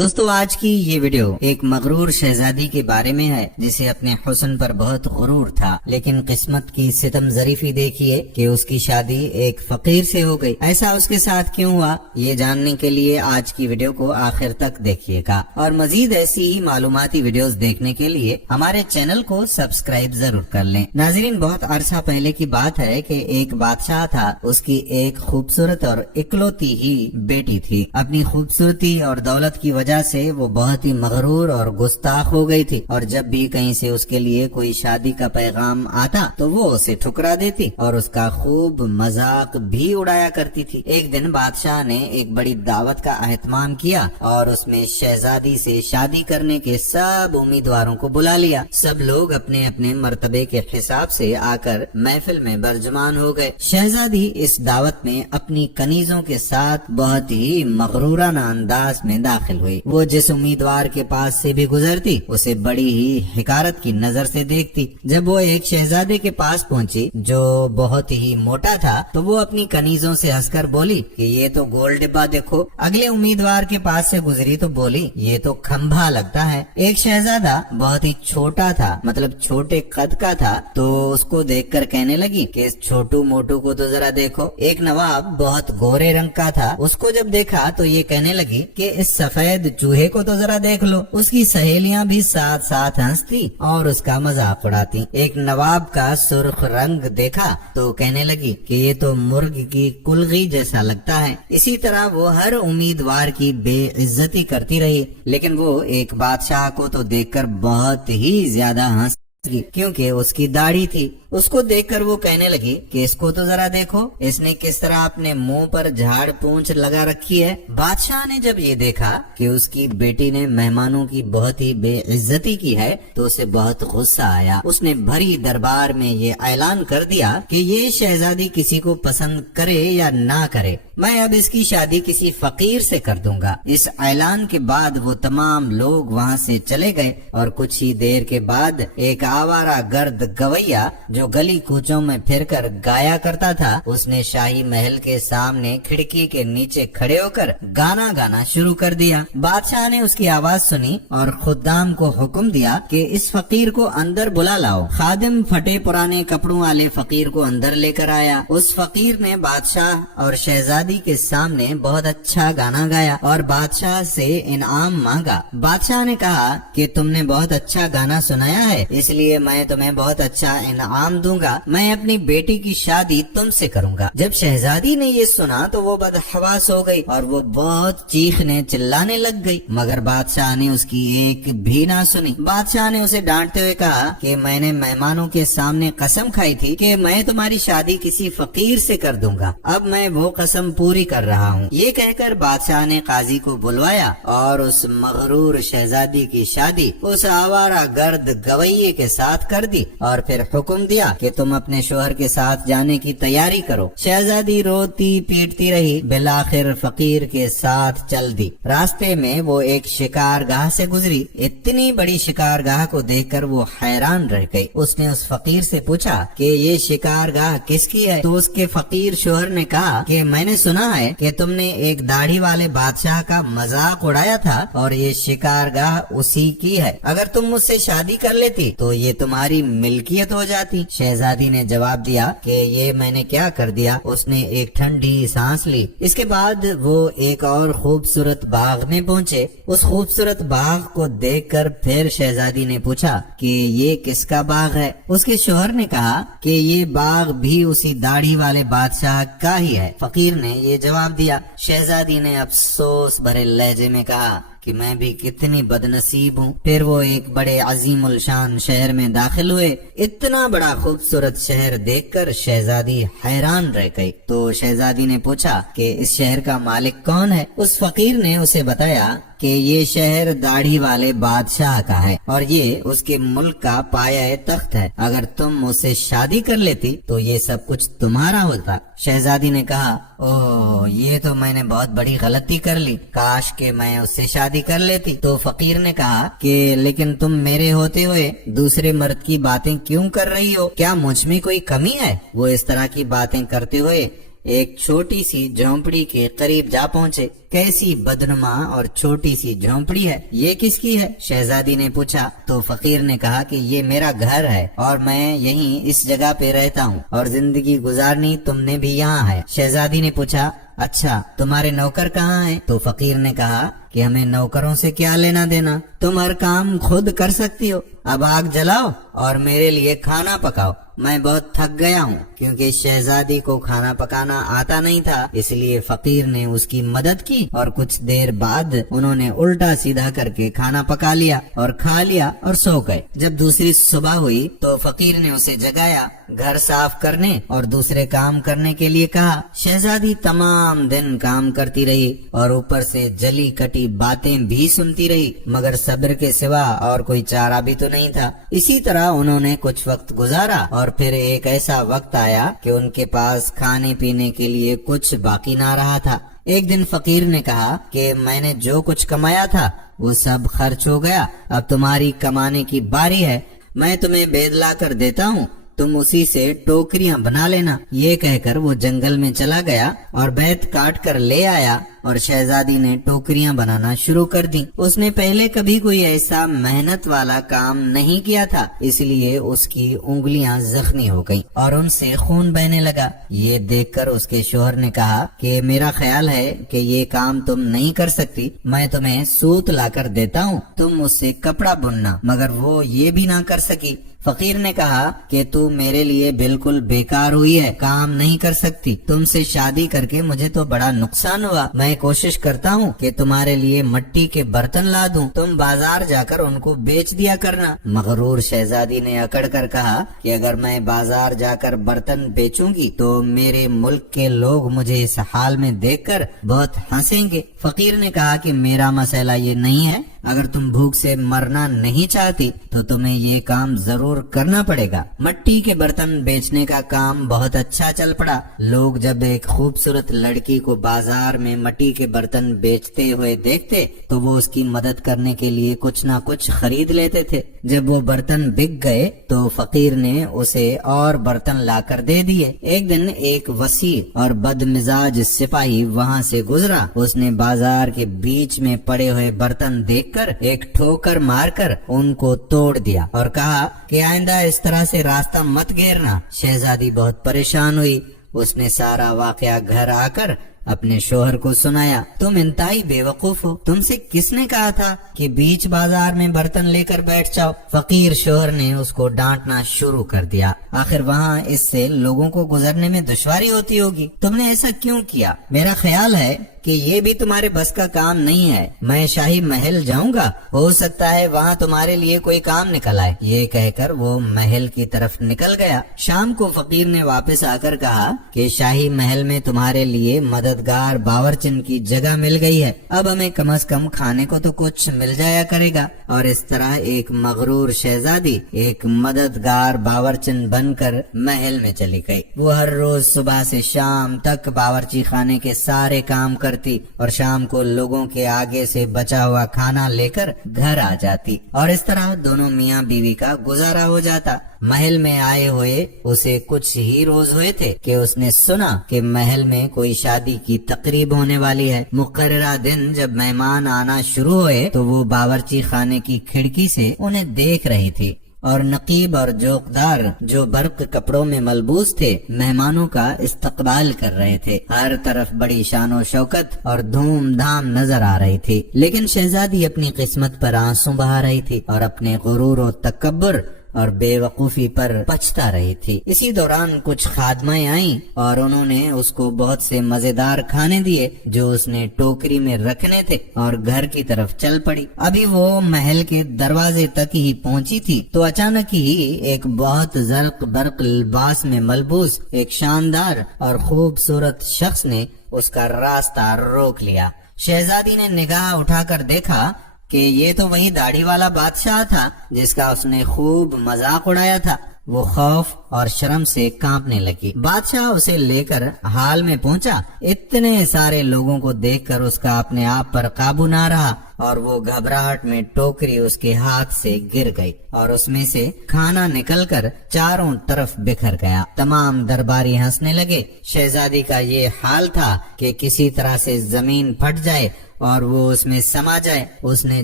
दोस्तों आज की ये वीडियो एक मगरूर शहजादी के बारे में है जिसे अपने हुस्न पर बहुत गुरूर था, लेकिन किस्मत की सितम ज़रीफी देखिए कि उसकी शादी एक फकीर से हो गई। ऐसा उसके साथ क्यों हुआ, ये जानने के लिए आज की वीडियो को आखिर तक देखिएगा और मजीद ऐसी ही मालूमाती वीडियोस देखने के लिए हमारे चैनल को सब्सक्राइब जरूर कर लें। नाजरीन, बहुत अरसा पहले की बात है कि एक बादशाह था, उसकी एक खूबसूरत और इकलौती ही बेटी थी। अपनी खूबसूरती और दौलत की वजह से वो बहुत ही मगरूर और गुस्ताख हो गई थी और जब भी कहीं से उसके लिए कोई शादी का पैगाम आता तो वो उसे ठुकरा देती और उसका खूब मजाक भी उड़ाया करती थी। एक दिन बादशाह ने एक बड़ी दावत का एहतमाम किया और उसमें शहजादी से शादी करने के सब उम्मीदवारों को बुला लिया। सब लोग अपने अपने मर्तबे के हिसाब से आकर महफिल में बरजमान हो गए। शहजादी इस दावत में अपनी कनीजों के साथ बहुत ही मगरूराना अंदाज में दाखिल हुई। वो जिस उम्मीदवार के पास से भी गुजरती उसे बड़ी ही हिकारत की नजर से देखती। जब वो एक शहजादे के पास पहुंची जो बहुत ही मोटा था तो वो अपनी कनीजों से हंसकर बोली कि ये तो गोल डिब्बा देखो। अगले उम्मीदवार के पास से गुजरी तो बोली ये तो खंभा लगता है। एक शहजादा बहुत ही छोटा था, मतलब छोटे कद का था, तो उसको देखकर कहने लगी कि इस छोटू मोटू को तो जरा देखो। एक नवाब बहुत गोरे रंग का था, उसको जब देखा तो ये कहने लगी कि इस सफेद चूहे को तो जरा देख लो। उसकी सहेलियां भी साथ साथ हंसती और उसका मजाक उड़ाती। एक नवाब का सुर्ख रंग देखा तो कहने लगी कि ये तो मुर्ग की कुलगी जैसा लगता है। इसी तरह वो हर उम्मीदवार की बेइज्जती करती रही, लेकिन वो एक बादशाह को तो देखकर बहुत ही ज्यादा हंस क्योंकि उसकी दाढ़ी थी। उसको देखकर वो कहने लगी कि इसको तो जरा देखो, इसने किस तरह अपने मुंह पर झाड़ पूंछ लगा रखी है। बादशाह ने जब ये देखा कि उसकी बेटी ने मेहमानों की बहुत ही बेइज्जती की है तो उसे बहुत गुस्सा आया। उसने भरी दरबार में ये ऐलान कर दिया कि ये शहजादी किसी को पसंद करे या ना करे, मैं अब इसकी शादी किसी फकीर से कर दूंगा। इस ऐलान के बाद वो तमाम लोग वहाँ से चले गए और कुछ ही देर के बाद एक आवारा गर्द गवैया जो गली कूचों में फिरकर गाया करता था, उसने शाही महल के सामने खिड़की के नीचे खड़े होकर गाना गाना शुरू कर दिया। बादशाह ने उसकी आवाज सुनी और खुद्दाम को हुक्म दिया कि इस फकीर को अंदर बुला लाओ। खादिम फटे पुराने कपड़ों वाले फकीर को अंदर लेकर आया। उस फकीर ने बादशाह और शहजादी के सामने बहुत अच्छा गाना गाया और बादशाह से इनाम मांगा। बादशाह ने कहा कि तुमने बहुत अच्छा गाना सुनाया है, इसलिए मैं तुम्हें बहुत अच्छा इनाम दूंगा। मैं अपनी बेटी की शादी तुमसे करूंगा। जब शहजादी ने ये सुना तो वो बदहवास हो गई और वो बहुत चीखने चिल्लाने लग गई, मगर बादशाह ने उसकी एक भी ना सुनी। बादशाह ने उसे डांटते हुए कहा कि मैंने मेहमानों के सामने कसम खाई थी कि मैं तुम्हारी शादी किसी फकीर से कर दूंगा। अब मैं वो कसम पूरी कर रहा हूँ। ये कहकर बादशाह ने काजी को बुलवाया और उस मगरूर शहजादी की शादी उस आवारा गर्द गवैये के साथ कर दी और फिर हुक्म दिया कि तुम अपने शोहर के साथ जाने की तैयारी करो। शहजादी रोती पीटती रही, बिलाखिर फकीर के साथ चल दी। रास्ते में वो एक शिकारगाह से गुजरी। इतनी बड़ी शिकारगाह को देखकर वो हैरान रह गई। उसने उस फकीर से पूछा कि ये शिकारगाह किसकी है, तो उसके फकीर शोहर ने कहा कि मैंने सुना है कि तुमने एक दाढ़ी वाले बादशाह का मजाक उड़ाया था और ये शिकारगाह उसी की है। अगर तुम मुझसे शादी कर लेती तो ये तुम्हारी मिल्कियत हो जाती। शहजादी ने जवाब दिया कि ये मैंने क्या कर दिया। उसने एक ठंडी सांस ली। इसके बाद वो एक और खूबसूरत बाग में पहुँचे। उस खूबसूरत बाग को देखकर फिर शहजादी ने पूछा कि ये किसका बाग है। उसके शोहर ने कहा कि ये बाग भी उसी दाढ़ी वाले बादशाह का ही है। फकीर ने ये जवाब दिया। शहजादी ने अफसोस भरे लहजे में कहा कि मैं भी कितनी बदनसीब हूँ। फिर वो एक बड़े अजीमुल शान शहर में दाखिल हुए। इतना बड़ा खूबसूरत शहर देखकर शहजादी हैरान रह गई। तो शहजादी ने पूछा कि इस शहर का मालिक कौन है। उस फकीर ने उसे बताया कि ये शहर दाढ़ी वाले बादशाह का है और ये उसके मुल्क का पाया तख्त है। अगर तुम मुझसे शादी कर लेती तो ये सब कुछ तुम्हारा होता। शहजादी ने कहा, ओह, ये तो मैंने बहुत बड़ी गलती कर ली, काश के मैं उससे शादी कर लेती। तो फकीर ने कहा कि लेकिन तुम मेरे होते हुए दूसरे मर्द की बातें क्यों कर रही हो, क्या मुझ में कोई कमी है। वो इस तरह की बातें करते हुए एक छोटी सी झोंपड़ी के करीब जा पहुँचे। कैसी बदनुमा और छोटी सी झोंपड़ी है, ये किसकी है? शहजादी ने पूछा। तो फकीर ने कहा कि ये मेरा घर है और मैं यहीं इस जगह पे रहता हूँ और जिंदगी गुजारनी तुमने भी यहाँ है। शहजादी ने पूछा, अच्छा तुम्हारे नौकर कहाँ हैं? तो फकीर ने कहा कि हमें नौकरों से क्या लेना देना, तुम हर काम खुद कर सकती हो। अब आग जलाओ और मेरे लिए खाना पकाओ, मैं बहुत थक गया हूँ। क्योंकि शहजादी को खाना पकाना आता नहीं था, इसलिए फकीर ने उसकी मदद की और कुछ देर बाद उन्होंने उल्टा सीधा करके खाना पका लिया और खा लिया और सो गए। जब दूसरी सुबह हुई तो फकीर ने उसे जगाया, घर साफ करने और दूसरे काम करने के लिए कहा। शहजादी तमाम दिन काम करती रही और ऊपर से जली कटी बातें भी सुनती रही, मगर सब्र के सिवा और कोई चारा भी तो नहीं था। इसी तरह उन्होंने कुछ वक्त गुजारा और फिर एक ऐसा वक्त आया कि उनके पास खाने पीने के लिए कुछ बाकी ना रहा था। एक दिन फकीर ने कहा कि मैंने जो कुछ कमाया था वो सब खर्च हो गया, अब तुम्हारी कमाने की बारी है, मैं तुम्हें बेद ला कर देता हूँ, तुम उसी से टोकरियां बना लेना। ये कहकर वो जंगल में चला गया और बेत काट कर ले आया और शहजादी ने टोकरियां बनाना शुरू कर दी। उसने पहले कभी कोई ऐसा मेहनत वाला काम नहीं किया था, इसलिए उसकी उंगलियां जख्मी हो गईं और उनसे खून बहने लगा। ये देखकर उसके शोहर ने कहा कि मेरा ख्याल है कि ये काम तुम नहीं कर सकती, मैं तुम्हें सूत लाकर देता हूँ, तुम मुझसे कपड़ा बुनना। मगर वो ये भी ना कर सकी। फकीर ने कहा कि तू मेरे लिए बिल्कुल बेकार हुई है, काम नहीं कर सकती, तुमसे शादी करके मुझे तो बड़ा नुकसान हुआ। मैं कोशिश करता हूँ कि तुम्हारे लिए मिट्टी के बर्तन ला दूं, तुम बाजार जाकर उनको बेच दिया करना। मगरूर शहजादी ने अकड़ कर कहा कि अगर मैं बाजार जाकर बर्तन बेचूंगी तो मेरे मुल्क के लोग मुझे इस हाल में देखकर बहुत हंसेंगे। फकीर ने कहा कि मेरा मसला ये नहीं है, अगर तुम भूख से मरना नहीं चाहती तो तुम्हें ये काम जरूर करना पड़ेगा। मिट्टी के बर्तन बेचने का काम बहुत अच्छा चल पड़ा। लोग जब एक खूबसूरत लड़की को बाजार में मिट्टी के बर्तन बेचते हुए देखते तो वो उसकी मदद करने के लिए कुछ ना कुछ खरीद लेते थे। जब वो बर्तन बिक गए तो फकीर ने उसे और बर्तन लाकर दे दिए। एक दिन एक वसी और बदमिजाज सिपाही वहाँ से गुजरा। उसने बाजार के बीच में पड़े हुए बर्तन देखकर एक ठोकर मारकर उनको तोड़ दिया और कहा कि आइंदा इस तरह से रास्ता मत घेरना। शहजादी बहुत परेशान हुई। उसने सारा वाकया घर आकर अपने शोहर को सुनाया। तुम इंतहाई बेवकूफ हो, तुमसे किसने कहा था कि बीच बाजार में बर्तन लेकर बैठ जाओ? फकीर शोहर ने उसको डांटना शुरू कर दिया। आखिर वहाँ इससे लोगों को गुजरने में दुश्वारी होती होगी, तुमने ऐसा क्यों किया? मेरा ख्याल है कि ये भी तुम्हारे बस का काम नहीं है। मैं शाही महल जाऊंगा, हो सकता है वहाँ तुम्हारे लिए कोई काम निकल आए। ये कहकर वो महल की तरफ निकल गया। शाम को फकीर ने वापस आकर कहा कि शाही महल में तुम्हारे लिए मददगार बावर्चन की जगह मिल गई है, अब हमें कम से कम खाने को तो कुछ मिल जाया करेगा। और इस तरह एक मगरूर शहजादी एक मददगार बावर्चन बनकर महल में चली गई। वो हर रोज सुबह से शाम तक बावर्ची खाने के सारे काम करती और शाम को लोगों के आगे से बचा हुआ खाना लेकर घर आ जाती और इस तरह दोनों मियाँ बीवी का गुजारा हो जाता। महल में आए हुए उसे कुछ ही रोज हुए थे कि उसने सुना कि महल में कोई शादी की तकरीब होने वाली है। मुकर्ररा दिन जब मेहमान आना शुरू हुए तो वो बावर्ची खाने की खिड़की से उन्हें देख रही थी और नकीब और जोकदार जो बर्क कपड़ों में मलबूस थे मेहमानों का इस्तकबाल कर रहे थे। हर तरफ बड़ी शानो शौकत और धूमधाम नजर आ रही थी, लेकिन शहजादी अपनी किस्मत पर आंसू बहा रही थी और अपने गुरूर और तकब्बुर और बेवकूफी पर पछता रही थी। इसी दौरान कुछ खादमाएं आईं और उन्होंने उसको बहुत से मजेदार खाने दिए जो उसने टोकरी में रखने थे और घर की तरफ चल पड़ी। अभी वो महल के दरवाजे तक ही पहुंची थी तो अचानक ही एक बहुत जर्क बर्क लिबास में मलबूस एक शानदार और खूबसूरत शख्स ने उसका रास्ता रोक लिया। शहजादी ने निगाह उठाकर देखा कि ये तो वही दाढ़ी वाला बादशाह था जिसका उसने खूब मजाक उड़ाया था। वो खौफ और शर्म से कांपने लगी। बादशाह उसे लेकर हाल में पहुंचा। इतने सारे लोगों को देखकर उसका अपने आप पर काबू ना रहा और वो घबराहट में टोकरी उसके हाथ से गिर गई और उसमें से खाना निकलकर चारों तरफ बिखर गया। तमाम दरबारी हंसने लगे। शहजादी का ये हाल था कि किसी तरह से जमीन फट जाए और वो उसमें समा जाए। उसने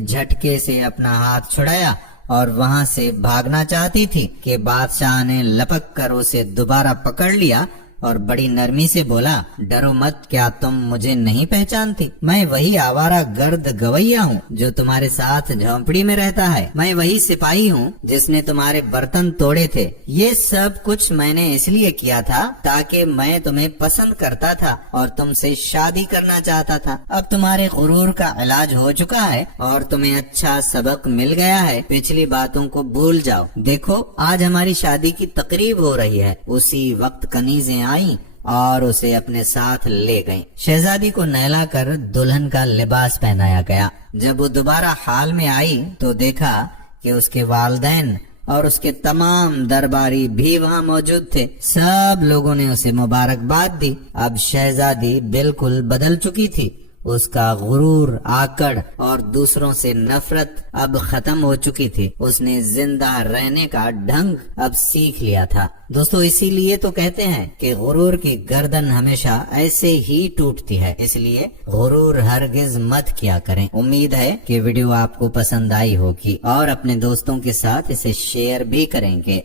झटके से अपना हाथ छुड़ाया और वहां से भागना चाहती थी कि बादशाह ने लपक कर उसे दोबारा पकड़ लिया और बड़ी नरमी से बोला, डरो मत, क्या तुम मुझे नहीं पहचानती? मैं वही आवारा गर्द गवैया हूँ जो तुम्हारे साथ झोंपड़ी में रहता है। मैं वही सिपाही हूँ जिसने तुम्हारे बर्तन तोड़े थे। ये सब कुछ मैंने इसलिए किया था ताकि मैं तुम्हें पसंद करता था और तुमसे शादी करना चाहता था। अब तुम्हारे गुरूर का इलाज हो चुका है और तुम्हें अच्छा सबक मिल गया है। पिछली बातों को भूल जाओ। देखो, आज हमारी शादी की तकरीब हो रही है। उसी वक्त कनीजें आई और उसे अपने साथ ले गईं। शहजादी को नहलाकर दुल्हन का लिबास पहनाया गया। जब वो दोबारा हाल में आई तो देखा कि उसके वालिदैन और उसके तमाम दरबारी भी वहाँ मौजूद थे। सब लोगों ने उसे मुबारकबाद दी। अब शहजादी बिल्कुल बदल चुकी थी। उसका गुरूर, आकड़ और दूसरों से नफरत अब खत्म हो चुकी थी। उसने जिंदा रहने का ढंग अब सीख लिया था। दोस्तों, इसीलिए तो कहते हैं कि गुरूर की गर्दन हमेशा ऐसे ही टूटती है। इसलिए गुरूर हरगिज मत किया करें। उम्मीद है कि वीडियो आपको पसंद आई होगी और अपने दोस्तों के साथ इसे शेयर भी करेंगे।